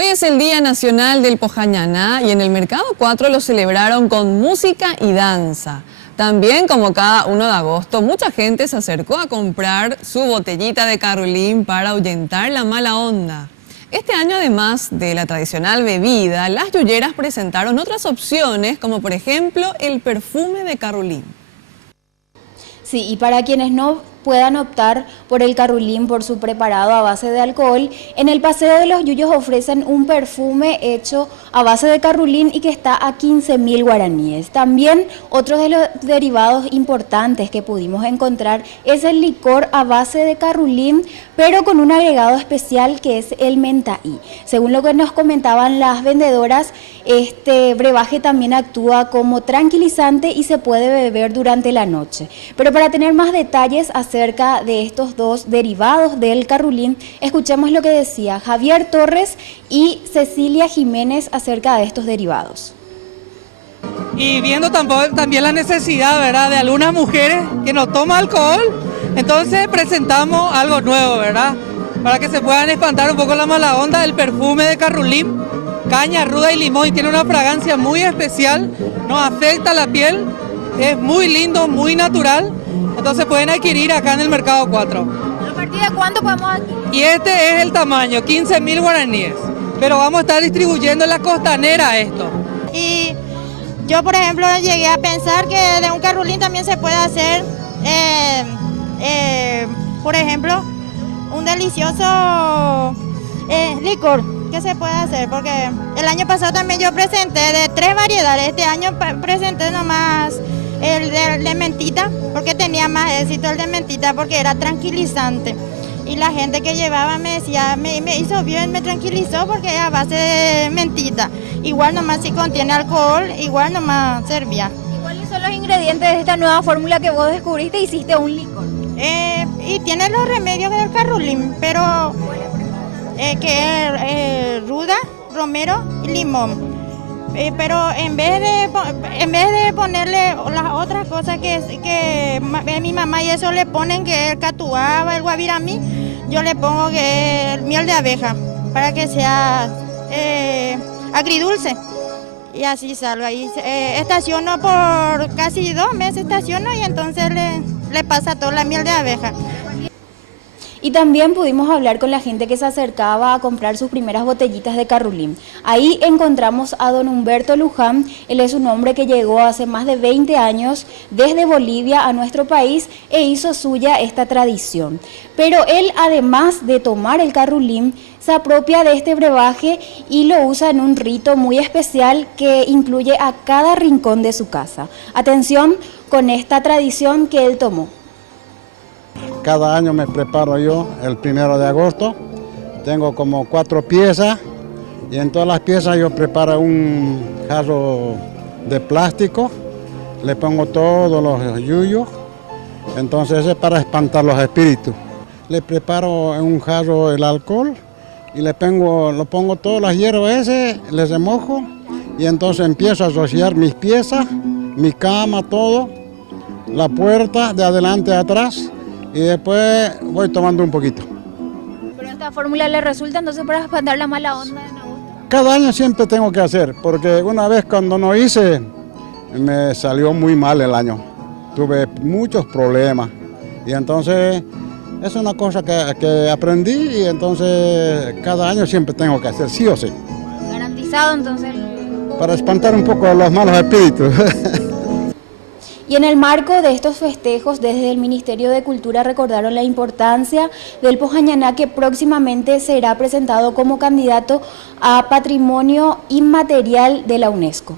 Hoy es el Día Nacional del Pojañaná y en el Mercado 4 lo celebraron con música y danza. También, como cada 1 de agosto, mucha gente se acercó a comprar su botellita de carulín para ahuyentar la mala onda. Este año, además de la tradicional bebida, las yulleras presentaron otras opciones, como por ejemplo el perfume de carulín. Sí, y para quienes no puedan optar por el carulín por su preparado a base de alcohol, en el Paseo de los Yuyos ofrecen un perfume hecho a base de carulín y que está a 15.000 guaraníes. También otro de los derivados importantes que pudimos encontrar es el licor a base de carulín, pero con un agregado especial que es el mentaí. Según lo que nos comentaban las vendedoras, este brebaje también actúa como tranquilizante y se puede beber durante la noche. Pero para tener más detalles acerca de estos dos derivados del carulín, escuchemos lo que decía Javier Torres y Cecilia Jiménez acerca de estos derivados. Y viendo también la necesidad, ¿verdad?, de algunas mujeres que no toman alcohol, entonces presentamos algo nuevo, ¿verdad?, para que se puedan espantar un poco la mala onda. El perfume de carulín, caña, ruda y limón, y tiene una fragancia muy especial, nos afecta la piel, es muy lindo, muy natural. Entonces pueden adquirir acá en el Mercado 4. ¿A partir de cuánto podemos adquirir? Y este es el tamaño, 15.000 guaraníes. Pero vamos a estar distribuyendo en la costanera esto. Y yo, por ejemplo, llegué a pensar que de un carulín también se puede hacer, por ejemplo, un delicioso licor. ¿Qué se puede hacer? Porque el año pasado también yo presenté de 3 variedades. Este año presenté nomás el de mentita, porque tenía más éxito el de mentita, porque era tranquilizante. Y la gente que llevaba me decía, me hizo bien, me tranquilizó porque es a base de mentita. Igual nomás si contiene alcohol, igual nomás servía. ¿Y cuáles son los ingredientes de esta nueva fórmula que vos descubriste e hiciste un licor? Y tiene los remedios del carulín, pero que es ruda, romero y limón. Pero en vez de ponerle las otras cosas que mi mamá y eso le ponen, que es el catuaba, el guaviramí, yo le pongo que es miel de abeja, para que sea agridulce. Y así salga. Y estaciono por casi 2 meses, estaciono, y entonces le pasa toda la miel de abeja. Y también pudimos hablar con la gente que se acercaba a comprar sus primeras botellitas de carulín. Ahí encontramos a don Humberto Luján. Él es un hombre que llegó hace más de 20 años desde Bolivia a nuestro país e hizo suya esta tradición. Pero él, además de tomar el carulín, se apropia de este brebaje y lo usa en un rito muy especial que incluye a cada rincón de su casa. Atención con esta tradición que él tomó. Cada año me preparo yo el 1 de agosto, tengo como 4 piezas y en todas las piezas yo preparo un jarro de plástico, le pongo todos los yuyos, entonces es para espantar los espíritus. Le preparo en un jarro el alcohol y lo pongo todas las hierbas les remojo y entonces empiezo a asociar mis piezas, mi cama, todo, la puerta de adelante a atrás. Y después voy tomando un poquito. ¿Pero esta fórmula le resulta entonces para espantar la mala onda en agosto? Cada año siempre tengo que hacer, porque una vez cuando no hice, me salió muy mal el año. Tuve muchos problemas y entonces es una cosa que aprendí y entonces cada año siempre tengo que hacer, sí o sí. ¿Garantizado entonces? Para espantar un poco a los malos espíritus. Y en el marco de estos festejos, desde el Ministerio de Cultura recordaron la importancia del Pojañaná, que próximamente será presentado como candidato a Patrimonio Inmaterial de la UNESCO.